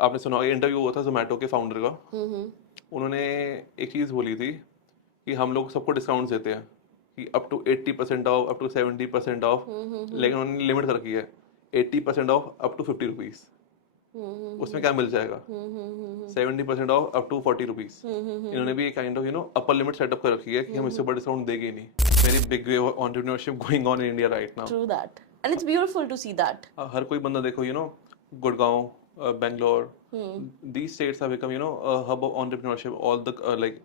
आपने सुना होगा इंटरव्यू हुआ था जोमेटो के फाउंडर का. उन्होंने एक चीज़ बोली थी कि हम लोग सबको डिस्काउंट देते हैं कि up to 80% off, up to 70% off, लेकिन उन्होंने लिमिट कर रखी है 80% ऑफ अप टू 50 रुपीज़. उसमें क्या मिल जाएगा? 70% ऑफ अप टू 40 रुपीज़. इन्होंने भी kind of upper limit setup कर रखी है कि हम इससे बड़ा डिस्काउंट देंगे ही नहीं. Very big way of entrepreneurship going on in India right now. True that. And it's beautiful to see that. हर कोई बंदा देखो Gurgaon, Bangalore, these states have become a hub of entrepreneurship. All the like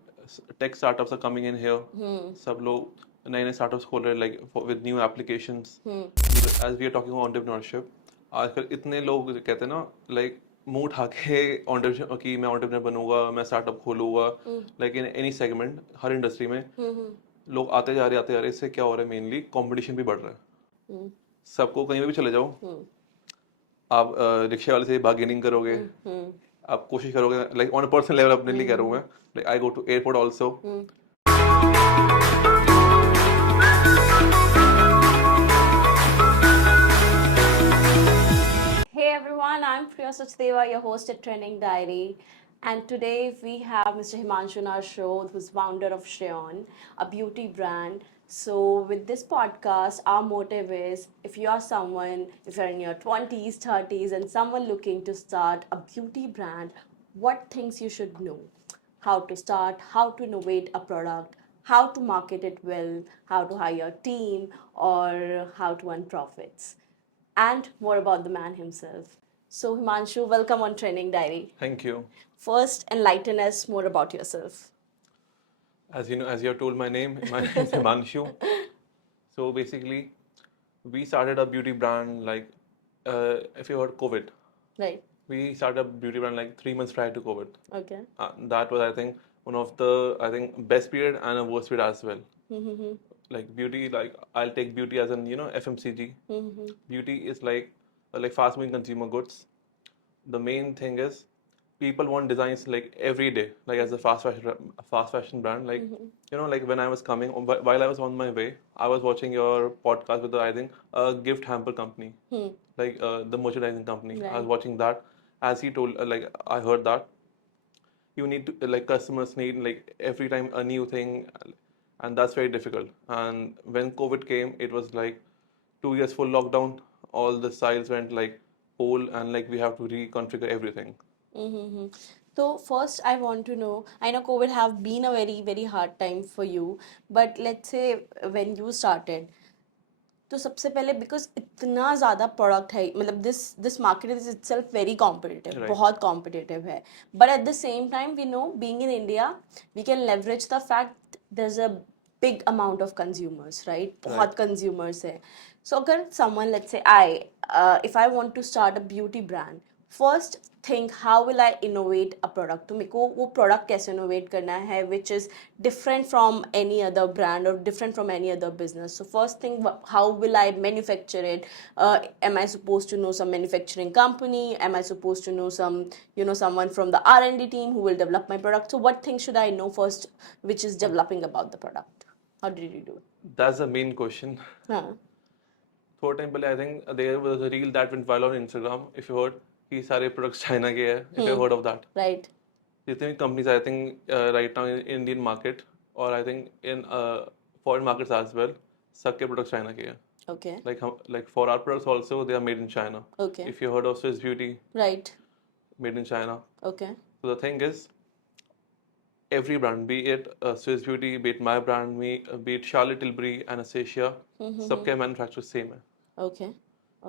tech startups are coming in here. सब लोग नए नए startups खोल रहे हैं like with new applications. As we are talking about entrepreneurship, आजकल इतने लोग कहते हैं ना like मुंह उठा के entrepreneur कि मैं entrepreneur बनूंगा, मैं startup खोलूंगा, like in any segment, her industry में लोग आते जा रहे हैं. इससे क्या हो रहा है mainly competition भी बढ़ रहा है. सबको कहीं भी चले जाओ, आप रिक्शे वाले से बार्गेनिंग करोगे, आप कोशिश करोगे like on a personal level. अपने लिए कह रहा हूँ मैं, like I go to airport also. Hey everyone, I'm Shryoan, your host at Trending Diary. And today we have Mr. Himanshu in our show, who's founder of Shryoan, a beauty brand. So with this podcast, our motive is if you're in your 20s, 30s, and someone looking to start a beauty brand, what things you should know. How to start, how to innovate a product, how to market it well, how to hire a team, or how to earn profits. And more about the man himself. So Himanshu, welcome on Trending Diary. Thank you. First, enlighten us more about yourself. As you know, as you have told my name is Himanshu. So basically, we started a beauty brand like if you heard COVID. Right. We started a beauty brand like 3 months prior to COVID. Okay. That was, I think, one of the best period and a worst period as well. Like beauty, like I'll take beauty as an FMCG. Beauty is like fast moving consumer goods. The main thing is people want designs like every day, like as a fast fashion brand. Like like when I was coming, while I was on my way, I was watching your podcast with I think a gift hamper company, like the merchandising company. Right. I was watching that. As he told, like I heard that you need to like customers need like every time a new thing, and that's very difficult. And when COVID came, it was like 2 years full lockdown. All the styles went like whole, and like we have to reconfigure everything. So first I want to know, I know COVID have been a very, very hard time for you, but let's say when you started, तो सबसे पहले because इतना ज़्यादा product है, मतलब this market is itself very competitive, बहुत competitive है. But at the same time we know being in India we can leverage the fact there is a big amount of consumers, right? बहुत consumers है. So अगर someone let's say if I want to start a beauty brand, first think how will I innovate a product. तो मेरे को वो product कैसे innovate करना है which is different from any other brand or different from any other business. So first thing, how will I manufacture it? Am I supposed to know some manufacturing company? Am I supposed to know someone from the R&D team who will develop my product? So what things should I know first which is developing about the product? How did you do it? That's the main question. थोड़ा time पहले I think there was a reel that went viral on Instagram. If you heard, कि सारे products China के हैं. If you heard of that. Right. जितने भी companies I think right now in Indian market or I think in foreign markets as well, सबके products China के हैं. Okay. Like for our products also they are made in China. Okay. If you heard of Swiss Beauty. Right. Made in China. Okay. So the thing is, every brand, be it Swiss Beauty, be it my brand, be it Charlotte Tilbury, Anastasia, सबके manufacturer same है. Okay.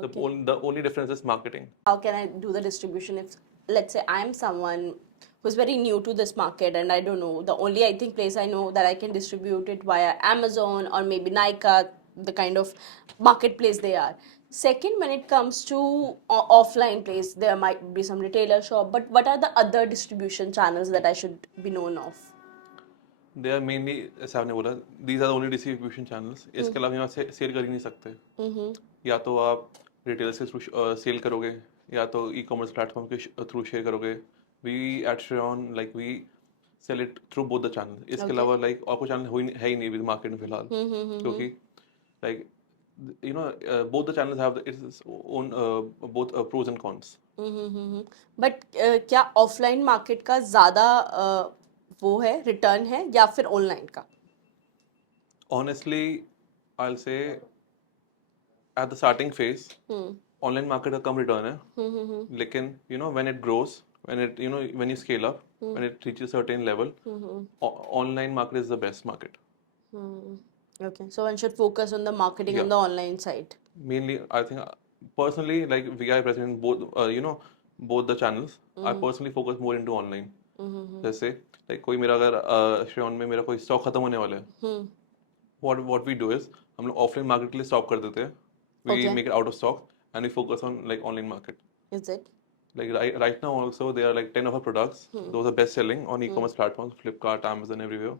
The only difference is marketing. How can I do the distribution if, let's say, I'm someone who's very new to this market and I don't know, the only I think place I know that I can distribute it via Amazon or maybe Nykaa, the kind of marketplace they are. Second, when it comes to offline place, there might be some retailer shop, but what are the other distribution channels that I should be known of? They are mainly, ऐसा आपने बोला, these are the only distribution channels. इसके अलावा यहाँ से cell कर ही नहीं सकते. या तो आप रिटेलर्स के थ्रू सेल करोगे या तो ई कॉमर्स प्लेटफॉर्म के थ्रू शेयर करोगे. We at Shryoan like we sell it through both the channels. इसके अलावा like और कोई चैनल है ही नहीं अभी मार्केट में फिलहाल, क्योंकि like both the channels have its own both pros and cons. But क्या ऑफलाइन मार्केट का ज़्यादा वो है रिटर्न है या फिर ऑनलाइन का? Honestly, I'll say at the starting phase, online market का कम return है. लेकिन when it grows, when you scale up, when it reaches a certain level, online market is the best market. Okay, so one should focus on the marketing on Yeah. the online side. Mainly, I think personally, like we are present in both, both the channels. I personally focus more into online. जैसे like कोई मेरा अगर श्रेयन में मेरा कोई stock खत्म होने वाला है, what we do is हम लोग ऑफलाइन मार्केट के लिए स्टॉप कर देते हैं. We Okay. make it out of stock and we focus on like online market. Is it? Like right now also there are like 10 of our products. Those are best selling on e-commerce platforms, Flipkart, Amazon, everywhere.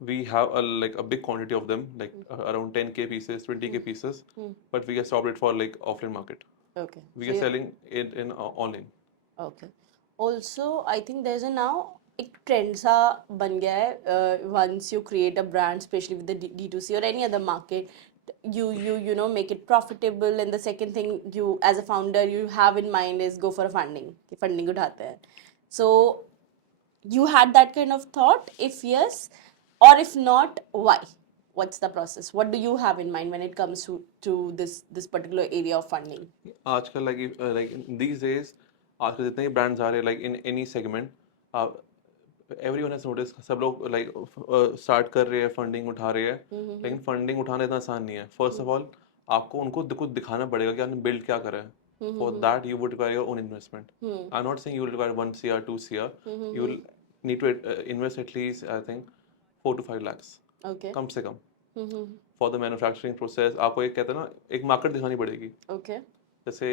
We have a big quantity of them, like around 10k pieces, 20k pieces, but we have stopped it for like offline market. Okay. We So are you- selling it in online. Okay. Also, I think there's a now एक trend सा बन गया है once you create a brand, especially with the D2C or any other market, you know make it profitable, and the second thing you as a founder you have in mind is go for a funding कि funding उठाते हैं. So you had that kind of thought? If yes, or if not, why? What's the process? What do you have in mind when it comes to this particular area of funding? आजकल like these days, आजकल जितने ही brands आ रहे हैं like in any segment, uh, everyone has noticed, सब लोग like start कर रहे हैं, funding उठा रहे हैं, लेकिन funding उठाना इतना आसान नहीं है. First of all, आपको उनको कुछ दिखाना पड़ेगा कि आपने build क्या करा है. For that you would require your own investment. I'm not saying you will require 1 CR, 2 CR. You will need to invest at least, I think, 4 to 5 lakhs. Okay. कम से कम. For the manufacturing process, आपको एक कहते हैं ना, एक market दिखानी पड़ेगी. Okay. जैसे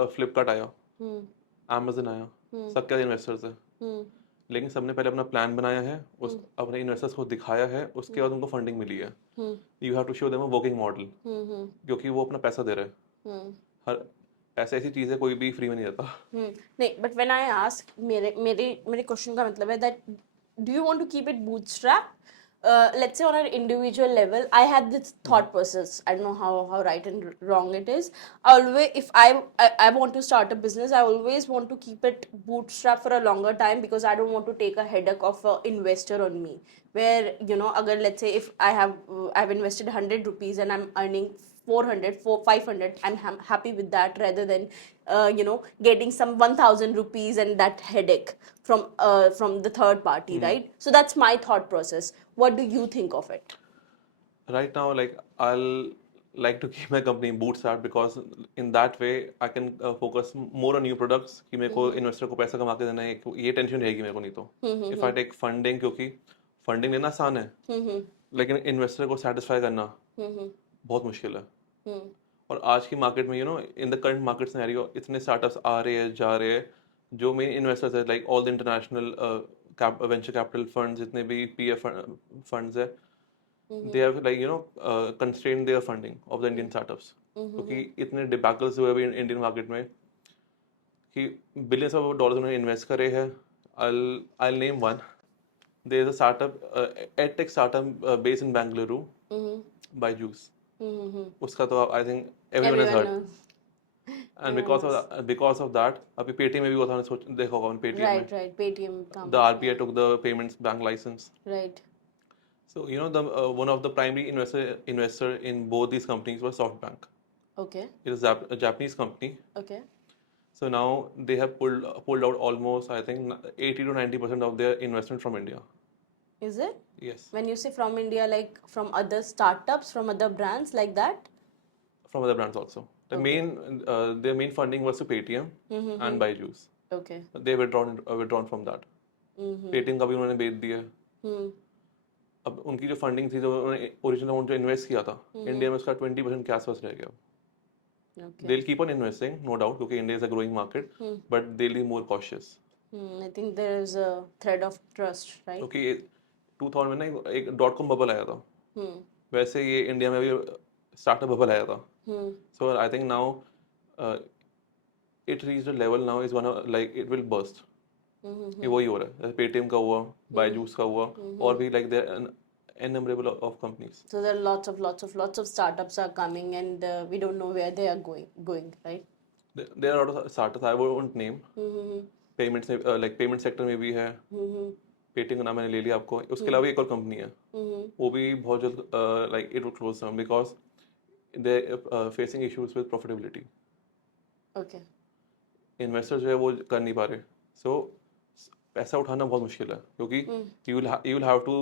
फ्लिपकार्ट आया, Amazon आया, सब क्या इन्वेस्टर्स है, लेकिन सबने पहले अपना प्लान बनाया है, उस अपने इन्वेस्टर्स को दिखाया है, उसके बाद उनको फंडिंग मिली है. You have to show them a working model, क्योंकि वो अपना पैसा दे रहे हैं. हर ऐसी चीज है, कोई भी फ्री में नहीं रहता. नहीं, बट व्हेन आई आस्क, मेरे मेरे मेरे क्वेश्चन का मतलब है that do you want to keep it bootstrap? Let's say on an individual level, I had this thought process. I don't know how right and wrong it is. Always, if I want to start a business, I always want to keep it bootstrap for a longer time because I don't want to take a headache of an investor on me. Where agar let's say if I've invested 100 rupees and I'm earning 400 500, I'm happy with that rather than getting some 1000 rupees and that headache from the third party, right? So that's my thought process. What do you think of it? Right now, like I'll like to keep my company bootstrapped because in that way I can focus more on new products. कि मेरे को investor को पैसा कमा के देना है, ये टेंशन रहेगी मेरे को नहीं तो. If I take funding, क्योंकि फंडिंग लेना आसान है, लेकिन इन्वेस्टर को सेटिस्फाई करना बहुत मुश्किल है. और आज की मार्केट में in the current market scenario इतने स्टार्टअप्स आ रहे हैं, जा रहे हैं, जो मेन इन्वेस्टर्स है like all the international venture capital funds, जितने भी पीएफ फंड्स है, they have constrained their funding of the Indian startups. क्योंकि इतने डिबैकल्स हुए अभी इंडियन मार्केट में कि बिलियंस ऑफ डॉलर्स उन्होंने इन्वेस्ट करे हैं. I'll name one. There is a startup, edtech startup based in Bengaluru, Byju's. उसका तो I think everyone has heard. Everyone knows. And because of that, अभी पेटीएम में भी हुआ था, आपने देखा होगा पेटीएम में. Right. Paytm The RBI took the payments bank license. right. So the one of the primary investor in both these companies was SoftBank. Okay. It is a Japanese company. Okay. So now they have pulled out almost, I think, 80 to 90% of their investment from India. Is it? Yes. When you say from India, like from other startups, from other brands like that? From other brands also. Their main funding was to Paytm and Byju's. Okay. They withdrawn from that. Paytm का भी उन्होंने बेच दिया. अब उनकी जो funding थी, जो उन्होंने ओरिजिनल अमाउंट जो इन्वेस्ट किया था, इंडिया में उसका 20% के आसपास रह गया. Okay. They'll keep on investing, no doubt, क्योंकि India is a growing market, but they'll be more cautious. I think there is a thread of trust, right? क्योंकि 2000 में ना एक .com बबल आया था, वैसे ये इंडिया में भी स्टार्टअप बबल आया था. So I think now it reached a level now is like it will burst. ये वही हो रहा है, जैसे पेटीएम का हुआ, बायजूस का हुआ, और भी like there innumerable of companies. So there are lots of startups are coming, and we don't know where they are going, right? There are a lot of startups I won't name. Payment से like payment sector में भी है. Paytm का नाम मैंने ले लिया आपको. उसके अलावा एक और कंपनी है, वो भी बहुत जल्द like it will close down because they facing issues with profitability. Okay. Investors जो है वो कर नहीं पा रहे. सो पैसा उठाना बहुत मुश्किल है क्योंकि you will have to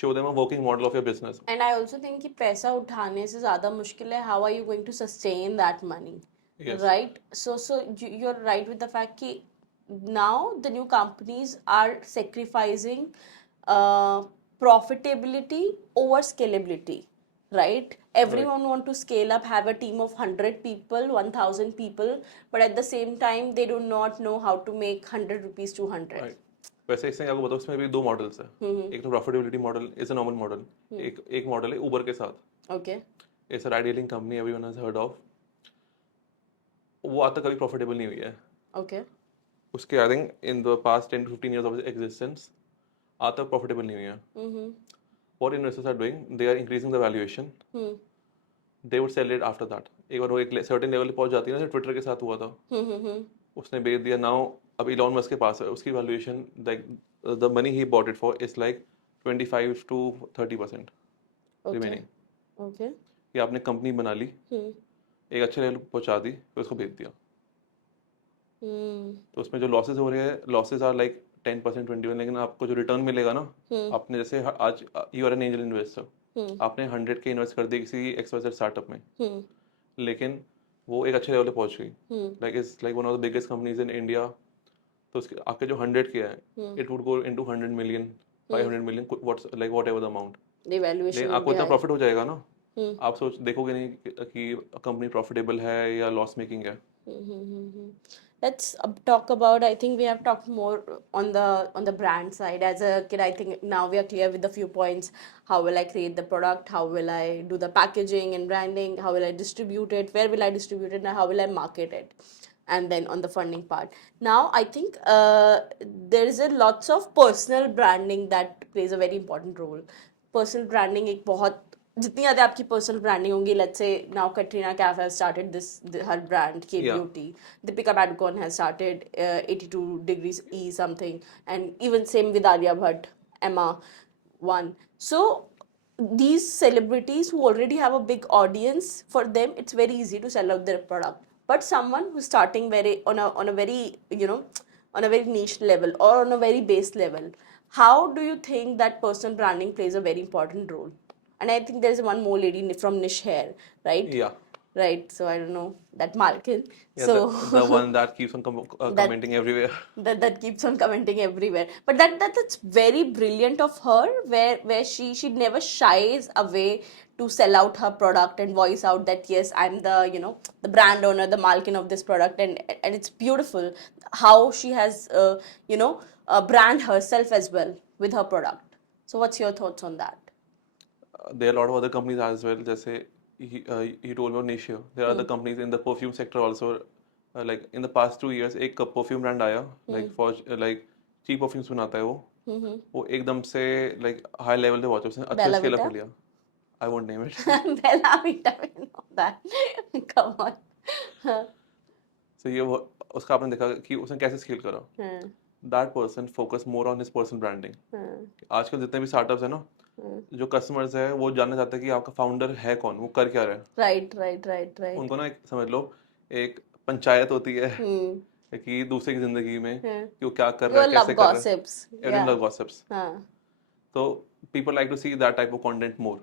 show them a working model of your business. And I also think कि पैसा उठाने से ज़्यादा मुश्किल है, how are you going to sustain that money? Yes. Right? So you're right with the fact कि now the new companies are sacrificing profitability over scalability, right? Everyone want to scale up, have a team of 100 people, 1000 people, but at the same time they do not know how to make 100 rupees to 100. Right. वैसे इसमें आपको बताओ, इसमें भी दो models है. एक तो profitability model is a normal model. एक मॉडल है उबर के साथ. Okay. It's a ride hailing company, everyone has heard of. वो आज तक कभी प्रॉफिटेबल नहीं हुई है. Okay. उसके I think in the past 10 to 15 years of existence आज तक प्रॉफिटेबल नहीं हुई है. What investors are doing, they are increasing the valuation. They would sell it after that. एक बार वो एक certain level पे पहुंच जाती है ना, ट्विटर के साथ हुआ था. उसने बेच दिया. नाउ अब इलॉन मस्क के पास है, उसकी valuation like the money he bought it for is like 25 to 30% remaining. Okay. ये आपने कंपनी बना ली, एक अच्छे लेवल पहुंचा दी, फिर उसको बेच दिया. तो उसमें जो लॉसेस हो रहे हैं, लॉसेस आर लाइक 10%, 21%. लेकिन आपको जो रिटर्न मिलेगा ना, आपने जैसे आज you are an angel investor, आपने 100K इन्वेस्ट कर दिया किसी एक्सवाइजेड स्टार्टअप में, लेकिन वो एक अच्छे लेवल पे पहुंच गई, like is like one of the biggest companies in India. तो उसके आपके जो 100K है, it would go into 100 million, 500 million, what's like what ever the amount. लेकिन आपको इतना प्रॉफिट हो जाएगा ना, आप सोच देखोगे नहीं कि कंपनी प्रॉफिटेबल है या लॉस मेकिंग है. Let's talk about, I think we have talked more on the brand side. As a kid, I think now we are clear with the few points. How will I create the product? How will I do the packaging and branding? How will I distribute it? Where will I distribute it? And how will I market it? And then on the funding part, now I think there is a lots of personal branding that plays a very important role. Personal branding एक बहुत, जितनी ज़्यादा आपकी personal branding होंगी, let's say now Katrina Kaif has started this हर brand के beauty, Deepika Padukone has started 82 degrees E something, and even same with Alia Bhatt, Emma one. So these celebrities who already have a big audience, for them it's very easy to sell out their product. But someone who's starting very on a very on a very niche level or on a very base level, how do you think that personal branding plays a very important role? And I think there's one more lady from Niche Hair, right? Yeah. Right. So I don't know that Malkin. Yeah, So the one that keeps on commenting everywhere. That keeps on commenting everywhere. But that's very brilliant of her, where she never shies away to sell out her product and voice out that yes, I'm the the brand owner, the Malkin of this product, and it's beautiful how she has brand herself as well with her product. So what's your thoughts on that? There are a lot of other companies as well. जैसे he told me about niche. There are other companies in the perfume sector also. Like in the past 2 years, एक perfume brand आया, like for like cheap perfumes बनाता है वो एकदम से like high level पे पहुंचा, उसने अच्छा Bella scale up Vita? कर लिया. I won't name it. Bella Vita, we know that. Come on. So ये उसका आपने देखा कि उसने कैसे scale करा. That person focus more on his personal branding. आजकल जितने भी startups है ना, जो कस्टमर्स है वो जानना चाहते हैं कि आपका फाउंडर है कौन, वो कर क्या रहा है. राइट. उनको ना एक समझ लो एक पंचायत होती है कि दूसरे की जिंदगी में कि वो क्या कर रहा है, कैसे कर रहा है. Everyone love gossips. तो people like to see that type of content more.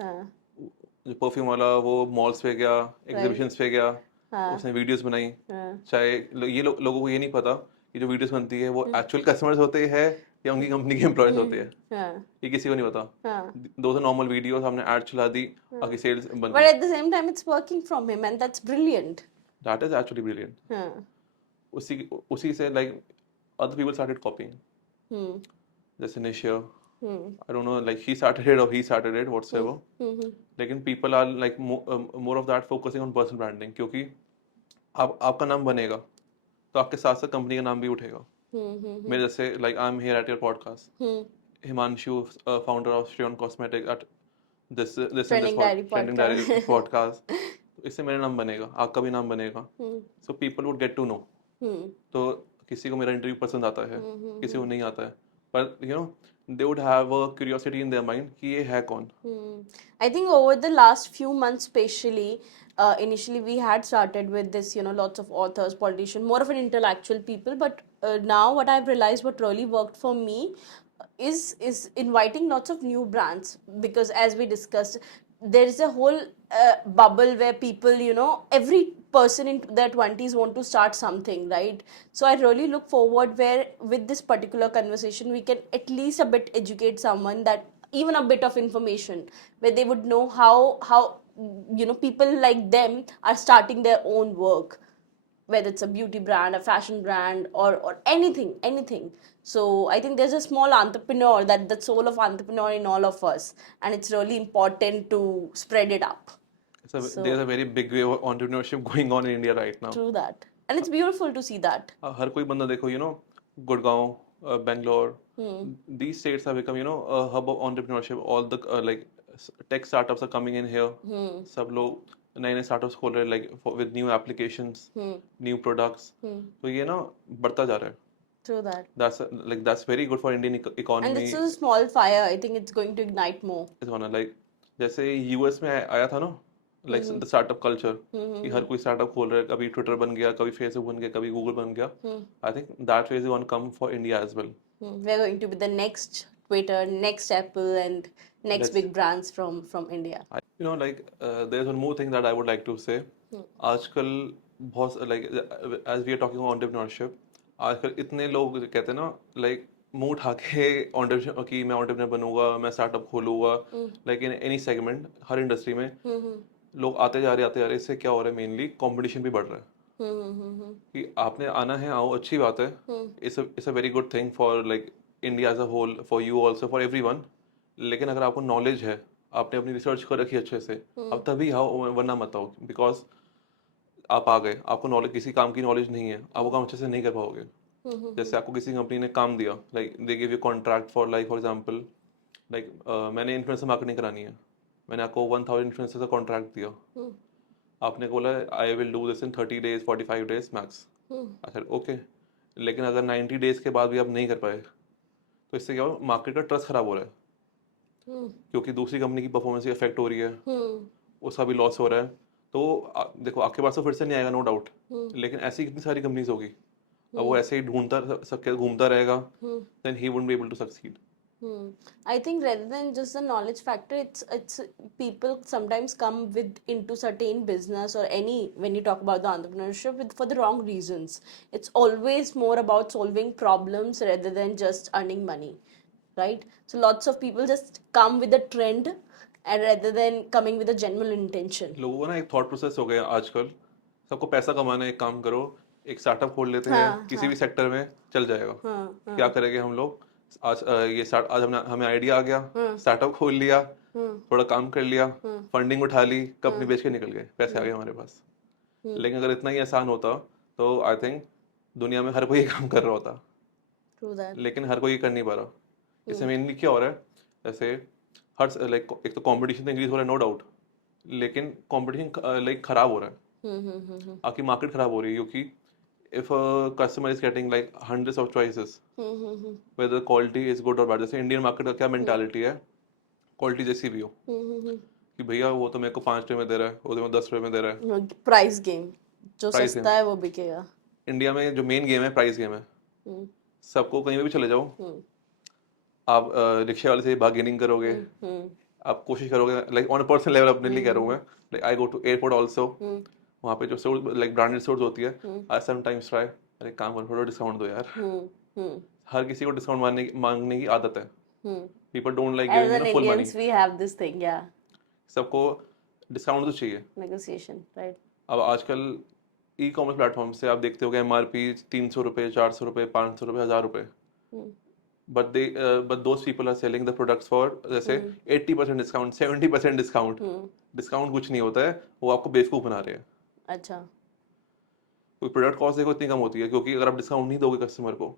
जो परफ्यूम वाला वो मॉल्स पे गया, एग्जीबिशंस पे गया, उसने वीडियोस बनाई. चाहे ये लोगों को ये नहीं पता कि जो वीडियोस बनती है वो एक्चुअल कस्टमर्स होते हैं या उनकी कंपनी के एम्प्लॉयज होते हैं, ये किसी को नहीं पता. दो नॉर्मल वीडियोस हमने ऐड चला दी, बाकी सेल्स बन. But at the same time it's working from him and that's brilliant. That is actually brilliant. उसी से like other people started copying. जैसे निश्चय, I don't know, like he started it or he started it, whatsoever. लेकिन people are like more of that focusing on personal branding, क्योंकि आपका नाम बनेगा तो आपके साथ साथ कंपनी का नाम भी उठेगा. मेरे जैसे like I'm here at your podcast. Himanshu, founder of Shryoan Cosmetics, at this and this Trending Diary trending diary podcast. podcast. तो इससे मेरा नाम बनेगा, आपका भी नाम बनेगा. So people would get to know. तो किसी को मेरा इंटरव्यू पसंद आता है, किसी को नहीं आता है, पर they would have a curiosity in their mind कि ये है कौन. I think over the last few months, especially, initially we had started with this, lots of authors, politicians, more of an intellectual people. But now, what I've realized, what really worked for me, is inviting lots of new brands, because as we discussed, there is a whole bubble where people, every person in their 20s want to start something, right? So I really look forward where with this particular conversation we can at least a bit educate someone, that even a bit of information where they would know how people like them are starting their own work, whether it's a beauty brand, a fashion brand, or anything. So I think there's a small entrepreneur, that the soul of entrepreneur in all of us, and it's really important to spread it up. There's a very big wave of entrepreneurship going on in India right now. True that, and it's beautiful to see that. हर कोई बंदा देखो, Gurgaon, Bangalore, these states have become, a hub of entrepreneurship. All the tech startups are coming in here. सब लोग नए नए startups खोल रहे हैं, with new applications, new products. तो ये ना बढ़ता जा रहा है. True that. That's very good for Indian economy. And this is a small fire. I think it's going to ignite more. It's gonna जैसे यूएस में आया था ना, द स्टार्टअप कल्चर, कि हर कोई स्टार्टअप खोल रहा है, कभी ट्विटर बन गया, कभी फेसबुक बन गया, कभी गूगल बन गया. I think that phase is gonna come for India as well. We are going to be the next Twitter, next Apple, and next big brands from India. There's one more thing that I would like to say. आजकल बहुत as we are talking about entrepreneurship, आजकल इतने लोग कहते हैं ना, मुंह उठा के entrepreneur कि मैं entrepreneur बनूंगा, मैं स्टार्टअप खोलूंगा, in any segment, her industry में लोग आते जा रहे. इससे क्या हो रहा है, मेनली कंपटीशन भी बढ़ रहा है. कि आपने आना है, आओ, अच्छी बात है. It's a very good thing for India as a whole, for you also, for everyone. लेकिन अगर आपको नॉलेज है, आपने अपनी रिसर्च कर रखी अच्छे से, अब तभी आओ, वरना मत आओ. बिकॉज आप आ गए, आपको नॉलेज, किसी काम की नॉलेज नहीं है, आप वो काम अच्छे से नहीं कर पाओगे. जैसे आपको किसी कंपनी ने काम दिया, they give you contract for for example, मैंने इन्फ्लुएंसर मार्केटिंग करानी है, मैंने आपको 1000 इन्फ्लुएंसर का कॉन्ट्रैक्ट दिया. आपने बोला I will do this in 30 days, 45 days max. अच्छा, ओके. लेकिन अगर 90 days के बाद भी आप नहीं कर पाए, तो इससे क्या हो, मार्केट का ट्रस्ट खराब हो रहा है. क्योंकि दूसरी कंपनी की परफॉर्मेंस की इफेक्ट हो रही है, उसका भी लॉस हो रहा है. तो देखो, आपके पास तो फिर से नहीं आएगा, नो डाउट. लेकिन ऐसी कितनी सारी कंपनीज होगी, अब वो ऐसे ही घूमता रहेगा, then he wouldn't be able to succeed. I think rather than just the knowledge factor, it's people sometimes come with into certain business or any, when you talk about the entrepreneurship, for the wrong reasons. It's always more about solving problems rather than just earning money, right? So lots of people just come with a trend and rather than coming with a genuine intention. लोगों का ना एक thought process हो गया आजकल, सबको पैसा कमाना है, एक काम करो, एक स्टार्टअप खोल लेते हैं, किसी भी सेक्टर में चल जाएगा. क्या करेंगे हम लोग, आज आज हमें आइडिया आ गया, स्टार्टअप खोल लिया, थोड़ा काम कर लिया, फंडिंग उठा ली, कंपनी बेच के निकल गए, पैसे आ गए हमारे पास. लेकिन अगर इतना ही आसान होता, तो आई थिंक दुनिया में हर कोई काम कर रहा होता. लेकिन हर कोई कर नहीं पा रहा. इससे मेनली क्या हो रहा है, जैसे हर एक तो कंपटीशन तो इंक्रीज हो रहा है, नो डाउट. लेकिन कंपटीशन खराब हो रहा है, आपकी मार्केट खराब हो रही है. क्योंकि if a customer is getting hundreds of choices, whether the quality is good or bad. जैसे इंडियन मार्केट का क्या मेंटालिटी है, क्वालिटी जैसी भी हो, कि भैया वो तो मेरे को 5 रुपए में दे रहा है, वो तो मेरे को 10 रुपए में दे रहा है. प्राइस गेम, जो Price सस्ता है वो बिकेगा. इंडिया में जो मेन गेम है, प्राइस गेम है. सबको कहीं भी चले जाओ, आप रिक्शा वाले से बार्गेनिंग करोगे, आप कोशिश करोगे, ऑन अ पर्सनल लेवल अपने लिए कह रहा हूँ मैं, आई गो टू एयरपोर्ट ऑल्सो, वहाँ पे जो स्टोर ब्रांडेड स्टोर्स होती है, आई समटाइम्स ट्राई, अरे काम करो, थोड़ा डिस्काउंट दो यार. हर किसी को डिस्काउंट मांगने की आदत है. People don't like giving full money. We have this thing, yeah. सबको डिस्काउंट तो चाहिए. Negotiation, right? अब आजकल ई कॉमर्स प्लेटफॉर्म से आप देखते हो कि MRP 300 रुपये, 400 रुपये, 500 रुपये, 1000 रुपये. But those people are selling the products for जैसे 80% डिस्काउंट, 70% डिस्काउंट. डिस्काउंट कुछ नहीं होता है, वो आपको बेवकूफ़ बना रहे हैं. अच्छा. कोई प्रोडक्ट कॉस्ट देखो इतनी कम होती है, क्योंकि अगर आप डिस्काउंट नहीं दोगे कस्टमर को,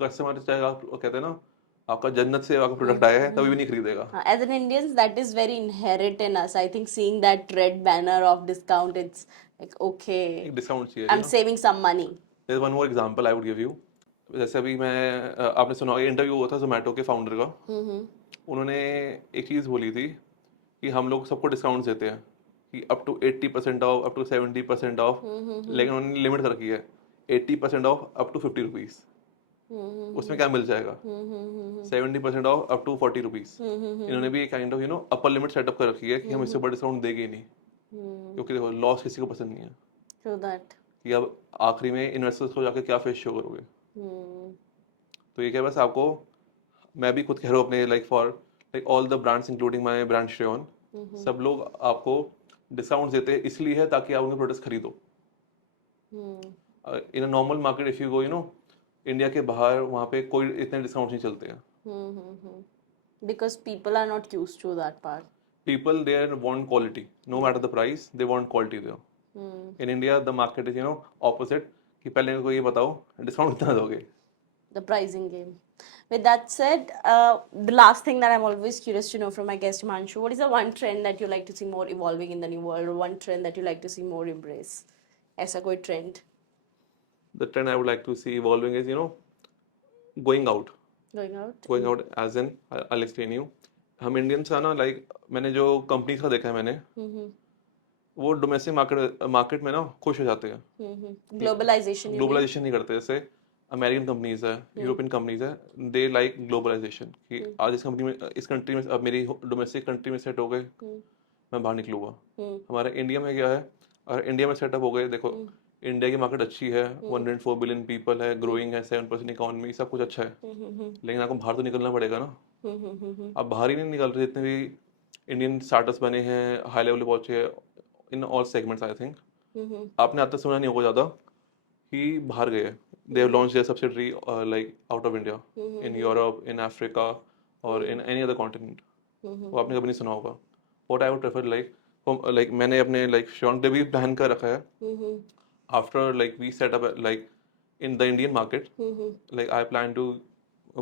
कस्टमर चाहे, आप कहते हैं ना, आपका जन्नत से आपका प्रोडक्ट आया है तभी भी नहीं खरीदेगा। As an Indians, that is very inherent in us. I think seeing that red banner of discount, it's like, okay, एक डिस्काउंट चाहिए, I'm saving some money. There one more example I would give you. जैसे अभी मैं आपने सुना होगा interview हुआ था जोमेटो के फाउंडर का। उन्होंने एक चीज़ बोली थी कि हम लोग सबको डिस्काउंट देते हैं कि up to 80% off, up to 70% off, लेकिन उन्होंने लिमिट कर रखी है 80% ऑफ अप टू 50 रुपीज़। उसमें क्या मिल जाएगा? 70% ऑफ अप टू 40 रुपीज़। इन्होंने भी kind of upper limit setup कर रखी है कि हम इससे ऊपर डिस्काउंट देंगे ही नहीं, क्योंकि देखो लॉस किसी को पसंद नहीं है। True that. कि अब आखिरी में इन्वेस्टर्स को जाके क्या फेस शो करोगे। तो ये क्या, बस आपको, मैं भी खुद कह रहा हूँ अपने like all the brands including my brand Shreyan, सब लोग आपको डिस्काउंट देते हैं इसलिए है ताकि आप उनके प्रोडक्ट्स खरीदो। In a normal market if you go India के बाहर, वहाँ पे कोई इतने डिस्काउंट नहीं चलते हैं। Because people are not used to that part. People there want quality, no matter the price, they want quality there. In India, the market is opposite, कि पहले मेरे को ये बताओ डिस्काउंट कितना दोगे। The pricing game. With that said, the last thing that I'm always curious to know from my guest Himanshu, what is the one trend that you like to see more evolving in the new world, or one trend that you like to see more embrace? ऐसा कोई trend? The trend I would like to see evolving is going out. Going out? Going out as in, I'll explain you. हम Indians का ना, like मैंने जो companies का देखा है मैंने, वो डोमेस्टिक मार्केट में ना खुश हो जाते हैं। ग्लोबलाइजेशन नहीं करते। जैसे अमेरिकन कंपनीज है, यूरोपियन कंपनीज है, दे लाइक ग्लोबलाइजेशन कि आज इस कंपनी में, इस कंट्री में, अब मेरी डोमेस्टिक कंट्री में सेट हो गए, मैं बाहर निकलूंगा। हमारे इंडिया में क्या है, और इंडिया में सेटअप हो गए, देखो इंडिया की मार्केट अच्छी है, 104 बिलियन पीपल है, ग्रोइंग है, 7% इकोनॉमी, सब कुछ अच्छा है, लेकिन आपको बाहर तो निकलना पड़ेगा ना। आप बाहर ही नहीं निकल रहे। जितने भी इंडियन स्टार्टअप्स बने हैं, हाई लेवल पे पहुंचे in all segments, I think आपने आज तक सुना नहीं होगा ज़्यादा कि बाहर गए। They have launch their subsidiary like out of India, in Europe, in Africa, और इन एनी अदर कॉन्टिनेंट। वो आपने कभी नहीं सुना होगा। What I would prefer, like मैंने अपने लाइक श्योर डे भी प्लान कर रखा है। After like we set up like in the Indian market, like I plan to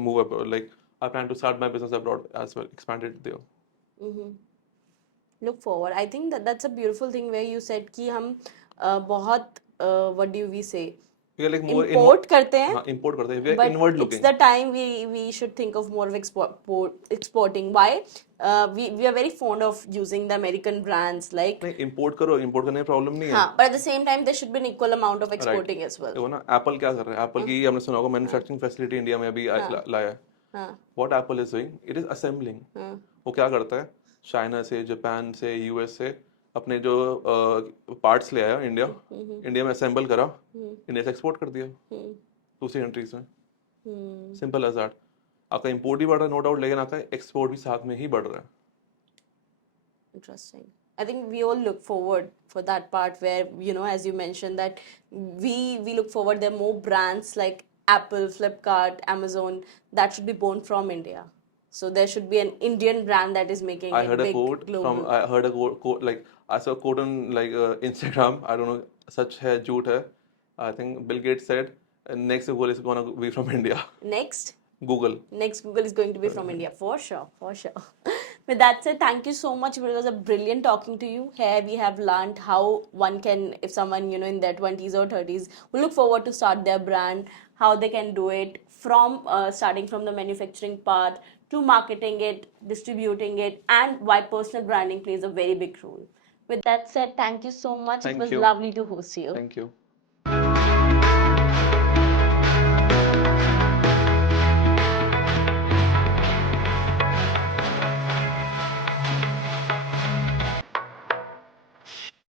move up, like I plan to start my business abroad as well, expand it there. Look forward. I think that that's a beautiful thing where you said कि हम बहुत what do we say, We are like more import करते हैं, हाँ, import करते हैं, we are but inward it's looking. the time we should think of more of exporting. Why? We are very fond of using the American brands, like नहीं, import करो, import करने में problem नहीं है। हाँ, but at the same time there should be an equal amount of exporting as well. देखो ना, Apple क्या कर रहा है, एप्पल की हमने सुना होगा मैन्युफैक्चरिंग फैसिलिटी इंडिया में अभी लाया है। What Apple is doing, it is assembling. वो क्या करता है, चाइना से, जापान से, यूएस से अपने जो पार्ट्स ले आया इंडिया, इंडिया में असेंबल करा, इंडिया से एक्सपोर्ट कर दिया दूसरी कंट्रीज में। Simple as that. आपका इंपोर्ट भी बढ़ रहा है नो डाउट, लेकिन आपका एक्सपोर्ट भी साथ में ही बढ़ रहा है। Interesting. I think we all look forward for that part where, as you mentioned, that we look forward there are more brands like Apple, Flipkart, Amazon that should be born from India. So there should be an Indian brand that is making I it heard a big quote global. I heard a quote, like I saw a quote on like Instagram. I don't know, सच है झूठ है। I think Bill Gates said next Google is gonna be from India. Next Google. Next Google is going to be from India, for sure, for sure. With that said, thank you so much. It was a brilliant talking to you. Here we have learned how one can, if someone in their 20s or 30s will look forward to start their brand, how they can do it from starting from the manufacturing part to marketing it, distributing it, and why personal branding plays a very big role. With that said, thank you so much. It was lovely to host you. Thank you.